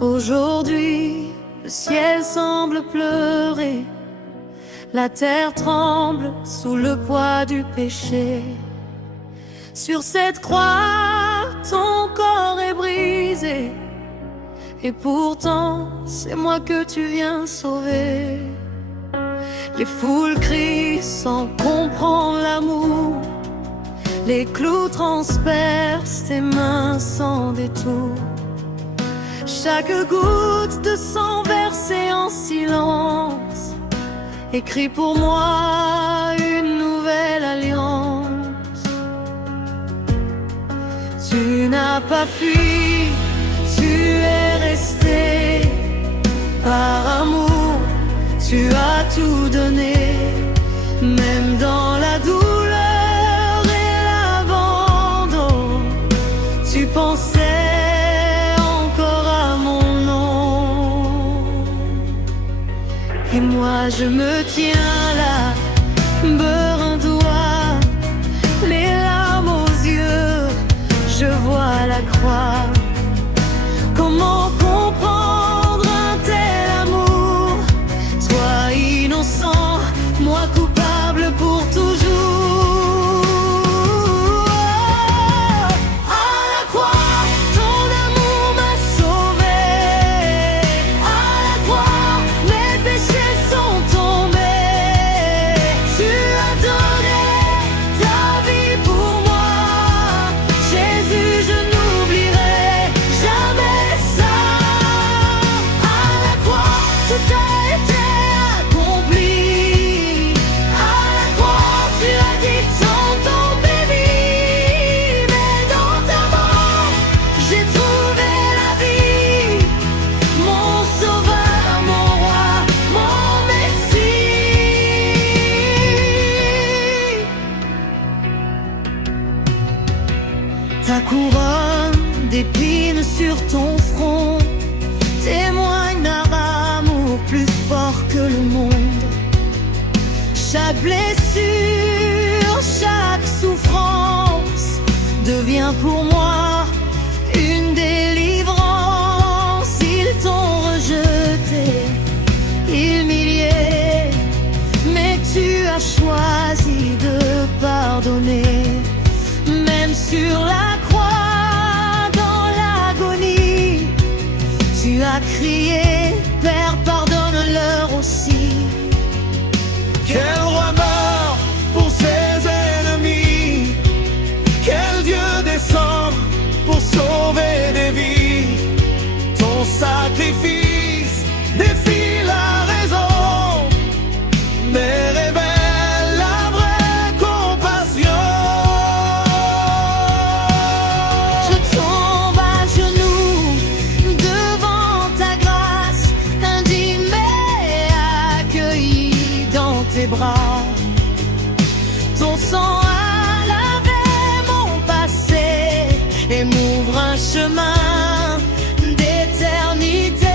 Aujourd'hui, le ciel semble pleurer, la terre tremble sous le poids du péché. Sur cette croix, ton corps est brisé, et pourtant, c'est moi que tu viens sauver. Les foules crient sans comprendre l'amour, les clous transpercent tes mains sans détour. Chaque goutte de sang versée en silence écrit pour moi une nouvelle alliance. Tu n'as pas fui, tu es resté. Par amour, tu as tout donné, même dans la douleur et l'abandon. Tu pensais et moi je me tiens là, beurre un doigt, les larmes aux yeux, je vois la croix. Comment comprendre un tel amour? Toi innocent, moi coupable pour toujours. Ta couronne d'épines sur ton front témoigne d'un amour plus fort que le monde. Chaque blessure, chaque souffrance devient pour moi une délivrance. Ils t'ont rejeté, humilié, mais tu as choisi de pardonner. Même sur la croix, dans l'agonie, tu as crié, Père, pardonne-leur aussi. Quel roi meurt pour ses ennemis? Quel Dieu descend pour sauver des vies? Ton sacrifice défie la raison, mais révèle la vraie compassion. Tes bras, ton sang a lavé mon passé et m'ouvre un chemin d'éternité.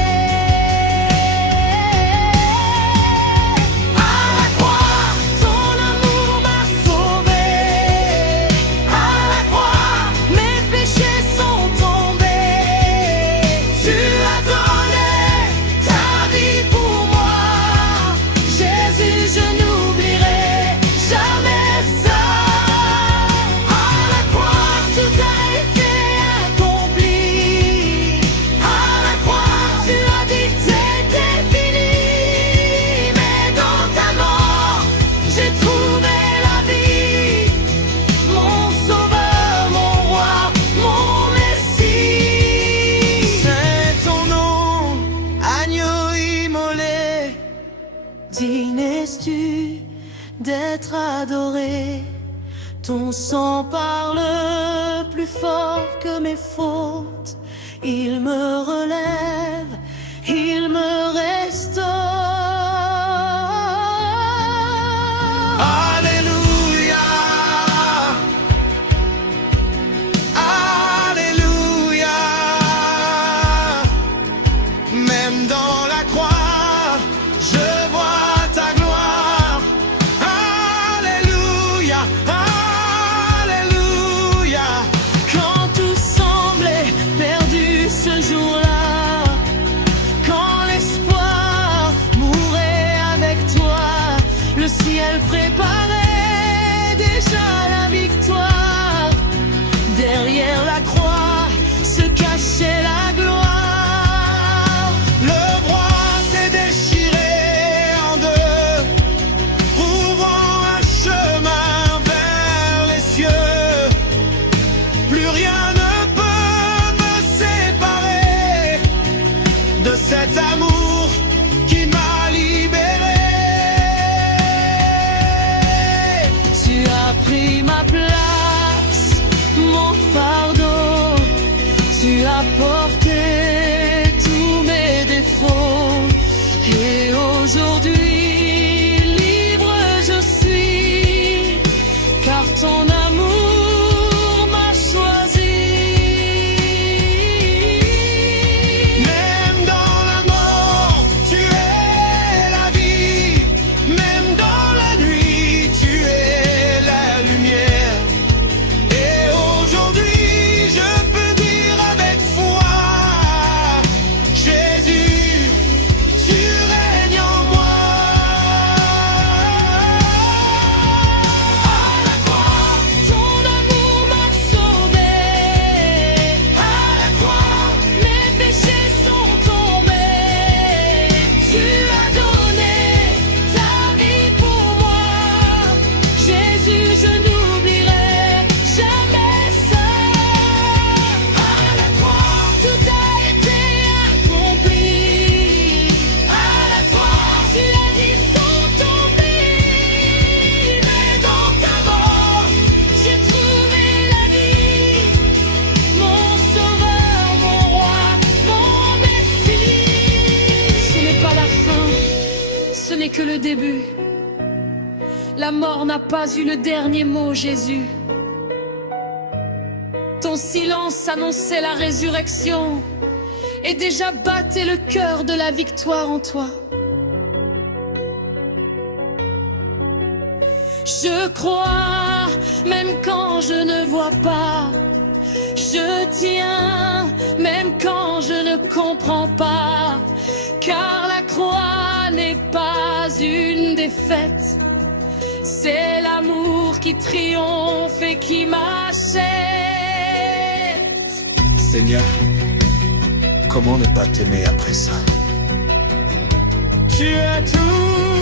Digne es-tu d'être adoré, ton sang parle plus fort que mes fautes. Il me relève, il me restaure. Alléluia, Alléluia. Même dans la croix, je vois ta gloire. Alléluia, Alléluia. Quand tout semblait perdu ce jour-là, elle préparait déjà la victoire. Derrière la croix se cachait la gloire. Le voile s'est déchiré en deux, ouvrant un chemin vers les cieux. Plus rien ne peut me séparer de cet amour qui m'a libéré. Tu as pris ma place, mon fardeau. Tu as porté tous mes défauts. Et aujourd'hui, libre je suis, car ton amour m'a choisi. Même dans la mort, tu es la vie. Même dans la nuit, tu es la lumière. Et aujourd'hui, je peux dire avec foi, Jésus, tu règnes en moi. À la croix, Ton amour m'a sauvé. à la croix, Mes péchés sont tombés. Tu as donné ta vie pour moi. Jésus, je n'oublierai jamais ça. à la croix, Tout a été accompli. à la croix. Tu as dit sont tombés. Mais dans ta mort, j'ai trouvé la vie. Mon sauveur, mon roi, mon Messie. Ce n'est pas la fin, ce n'est que le début. La mort n'a pas eu le dernier mot, Jésus. Ton silence annonçait la résurrection et déjà battait le cœur de la victoire en toi. Je crois, même quand je ne vois pas. Je tiens, même quand je ne comprends pas. Car la croix n'est pas une défaite. C'est l'amour qui triomphe et qui m'achète. Seigneur, comment ne pas t'aimer après ça? Tu as tout